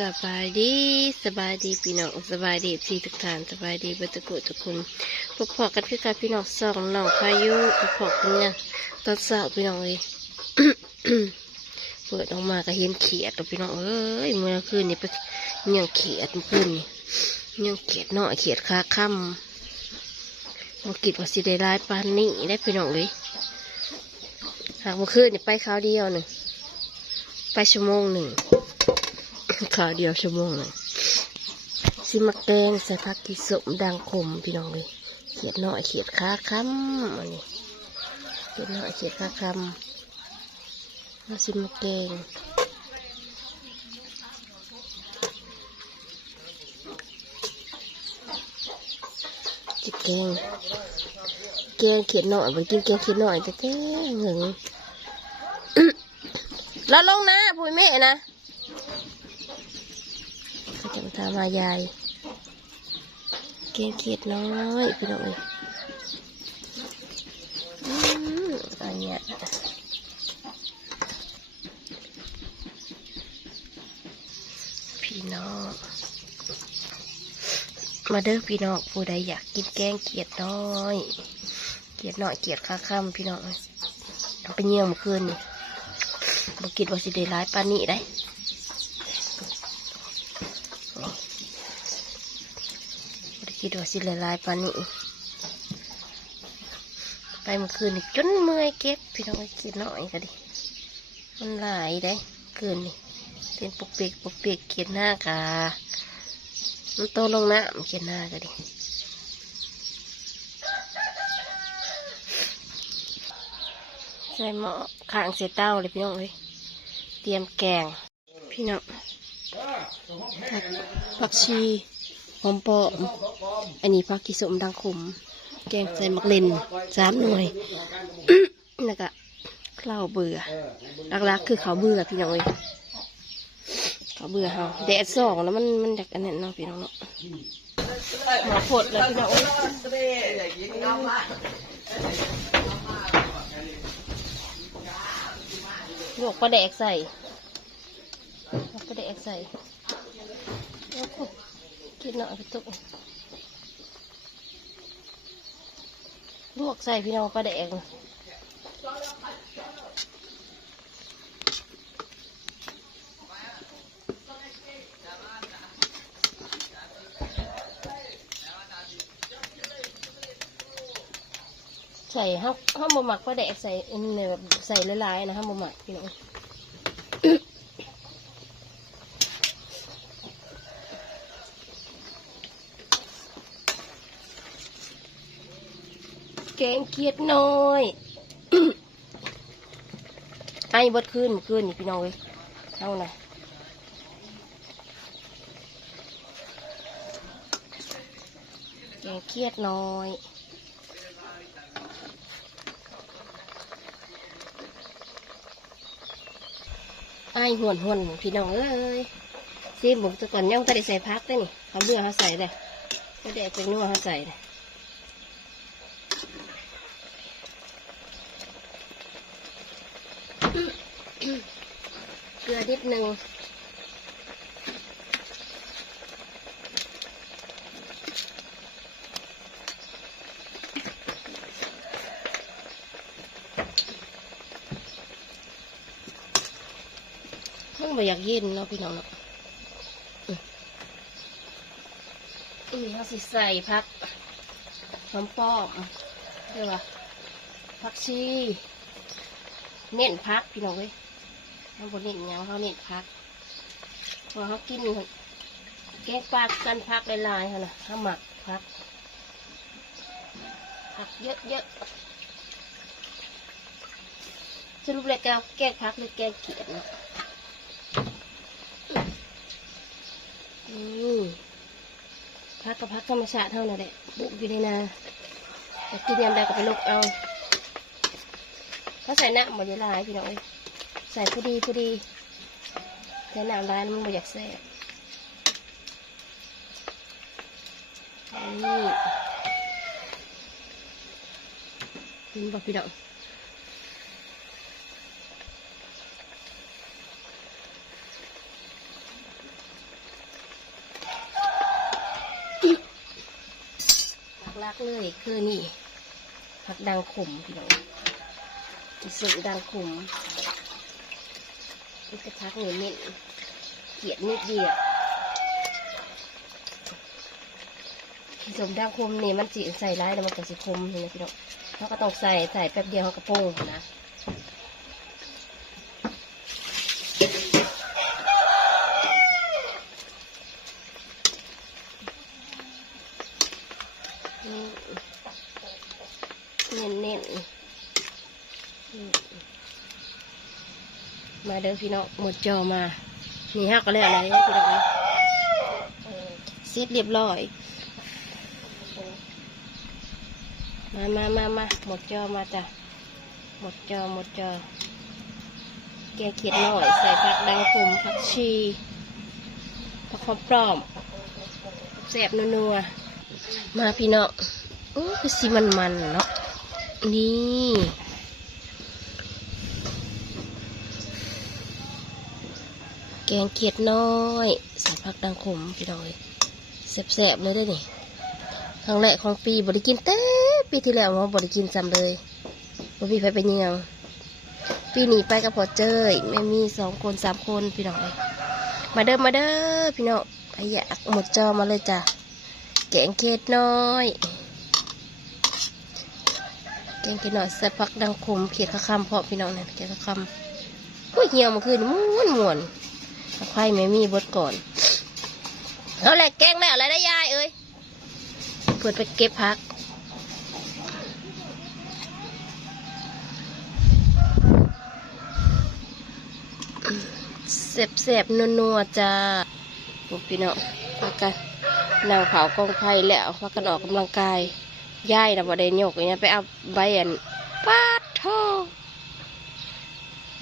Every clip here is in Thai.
สบายดีสบายดีพี่น้องสบายดีพี่ทุกท่านสบายดีบัตรกุทุกคนพวกพอกันคือกับพี่น้องสองน้องพายุพวกพอกันเนี่ยตอนเช้าพี่น้องเลยเปิดออกมาก็เห็นเขียดกับพี่น้องเอ้ยเมื่อคืนนี่ไปยังเขียดเมื่อคืนนี่ยังเขียดเนาะเขียดคาค่ำมากิดว่าสิได้ร้ายปานนี้ได้พี่น้องเลยหากเมื่อคืนนี่ไปคราวเดียวหนึ่งไปชั่วโมงหนึ่ง ข่าวเดียวชั่วโมงเลยซิมาแกงใส่ผักกีสมดังขมพี่น้องเลยเขียดน้อยเขียดขาค้ำอันนี้เขียดน้อยเขียดขาค้ำมาซิมาแกงจิแกงแกงเขียดหน่อยไปกินแกงเขียดหน่อยแต่แกงเหงแล้วลงนะปุ้ยแม่นะ เขามายาย เกงเขียดน้อยพี่น้องเอ้ยอันเนี้ยพี่น้อง มาเด้อพี่น้องผู้ใดอยากกินแกงเขียดน้อยเขียดน้อยเขียดข้าค่ำพี่น้องเอ้ยเอาไปเยี่ยมเมื่อคืนนี่บกิดว่าสิได้ร้ายปานนี้ได้ บ่ได้คิดว่าสิละลายปานนี้ ไปเมื่อคืนนี่จนเมื่อยเก็บ พี่น้องกินหน้อยก็ดิ มันหลายได้คืนนี่เป็นปกเปีกปกเปีกเขียนหน้ากามันโตลงน้ำเขียนหน้าก็ดิใส่หม้อข้างเสียเต้าเลยพี่น้องเลยเตรียมแกง พี่น้องผักชี หอมปอมอันนี้ผักกิสมดังขมแกงใส่มักเลนสามหน่วยแล้วก็ข้าวเบื่อหลักๆคือข้าวเบื่อพี่น้องเอ้ยข้าวเบื่อเฮาแดดสองแล้วมันมันจากอันนั้นเนาะพี่น้องเนาะหาผดเลยพี่น้องเอ้ยลวกปลาแดกใส่ลวกปลาแดกใส่โอ้โห กินหน่อยพี่ตุ๊กลวกใส่พี่น้องปลาแดกน่ะใส่ห้าห้าบหมักปลาแดกใส่อันนี้แบบใส่ละลายๆนะห้าบหมักพี่น้อง แกงเขียดน้อยไอ้บดขึ้นเมื่อคืนนี่พี่น้องเว้ยเอานะแกงเขียดน้อยไอ้ห่วนห่วนพี่น้องเอ้ยซีบุกตะก่อนยังไม่ได้ใส่พักเลยนี่เขาเบื่อเขาใส่เลยก็ได้เป็นนัวเขาใส่เลย เกลือนิดนึงมันไม่อยากเย็นเนาะพี่น้องเนาะอือเขาสิใส่พักหอมป้อมเรียกว่าพักชี เน้นพักพี่น้องเว้ยเขาบนเน้นหยังเขาเน้นพักพอเขากินแกงปลากันพักลายๆค่ะนะเขาหมักพักผักเยอะๆสรุปเลยแกงแกงพักหรือแกงเขียดเนาะอืมพักกับพักธรรมชาติเท่านั้นแหละบุกอยู่ในนาแต่กินยำใดก็ไปลกเอาาใส่หน้าหมันจลายพี่น้องใส่พอดีพอดีใส่หน้าลายมันไม่อยากแซ่บนี่กินบอกพี่น้องลักเลยคือนี่ผักดังขมพี่น้อง อีสุดังขุมอีกระชักนี่เม็ดเกลียดนิดเดียวผสมดังขุมนี่มันจีใส่ร้ายแล้วมันก็สิคมนี่นะพี่น้องเขาก็ต้องใส่ใส่แป๊บเดียวเขากระโปรงนะ เน้นเน้นๆอืมมา เด้อพี่น้องหมดจอมานี่ฮะก็เลยอะไรพี่น้องเอ้ยเออซีดเรียบร้อย มามามามาหมดจอมาจ้ะหมดจอหมดจอแกเขียดหน่อยใส่ผักแดงขมผักชีผักหอมปลอมแสบนัวๆมาพี่น้องโอ้คือสีมันมันๆเนาะนี่ แกงเขียดน้อยใส่ผักดังขมพี่น้องเลยแสบๆเลยด้วยนี่ครั้งแรกของปีบริกินแต่ปีที่แล้วเราบริกินซ้ำเลยบ่มีใครเป็นยังปีนี้ไปกับพอเจ้ยแม่มีสองคนสามคนพี่น้องเลยมาเด้อมาเด้อพี่น้องใครอยากหมดจอมาเลยจ้ะแกงเขียดน้อย แกงกินหน่อยใส่ผักดังขมเขียดข้าคำเพาะพี่น้องเนี่ยเขียดข้าคำอุ้ยเหี่ยวมาคืนม้วนม้วนเอาไข่แม่มีบดก่อนเอาแหละแกงแล้วอะไรได้ยายเอ้ยเปิดไปเก็บผักเสบเสบๆนัวๆจ้าพวกพี่น้องพักกันนั่งเผากองไฟแล้วพักกันออกกำลังกายย่ายนะบ่ได้โยกอย่างเงี้ยไปเอาใบอันปาดท่อ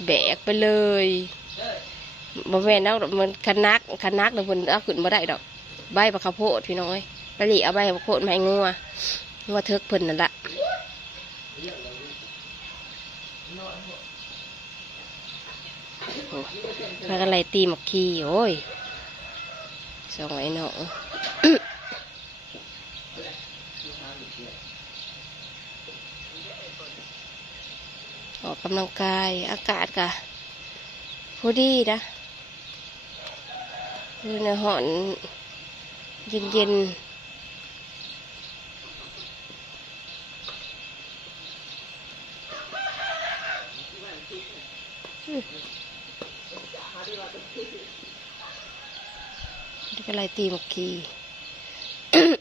แบกไปเลย บ่แม่นเอาดอกมันคันนักคันนักเดี๋ยเพิ่นเอาขึ้นบ่ได้ดอก ใบบักข้าวโพดพี่น้องเอ้ยไปลีเอาใบบักข้าวโพดมาให้งัวงัวเทิกเพิ่นนั่นละอ้พากันไล่ตีหมักขี้โอ้ยสองไอ้น้องออกกำลังกายอากาศกะพอดีนะ คือในหอนเย็นเย็นๆอืมนี่ก็ไรตีมกคี อืม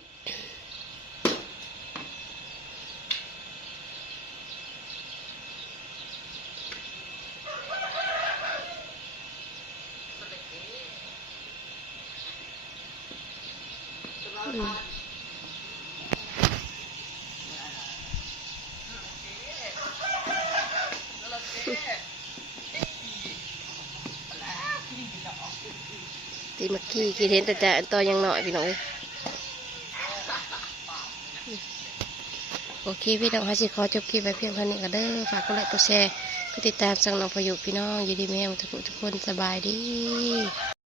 ตีมักกี้คิดเห็นแต่จะตัวยังหน่อยพี่น้องโอเคพี่น้องฮาสิขอจบคลิปไว้เพียงเท่านี้ก็เด้อฝากกดไลค์กดแชร์กดติดตามสังน้องพายุพี่น้องอยู่ดีแม่ทุกคนทุกคนสบายดี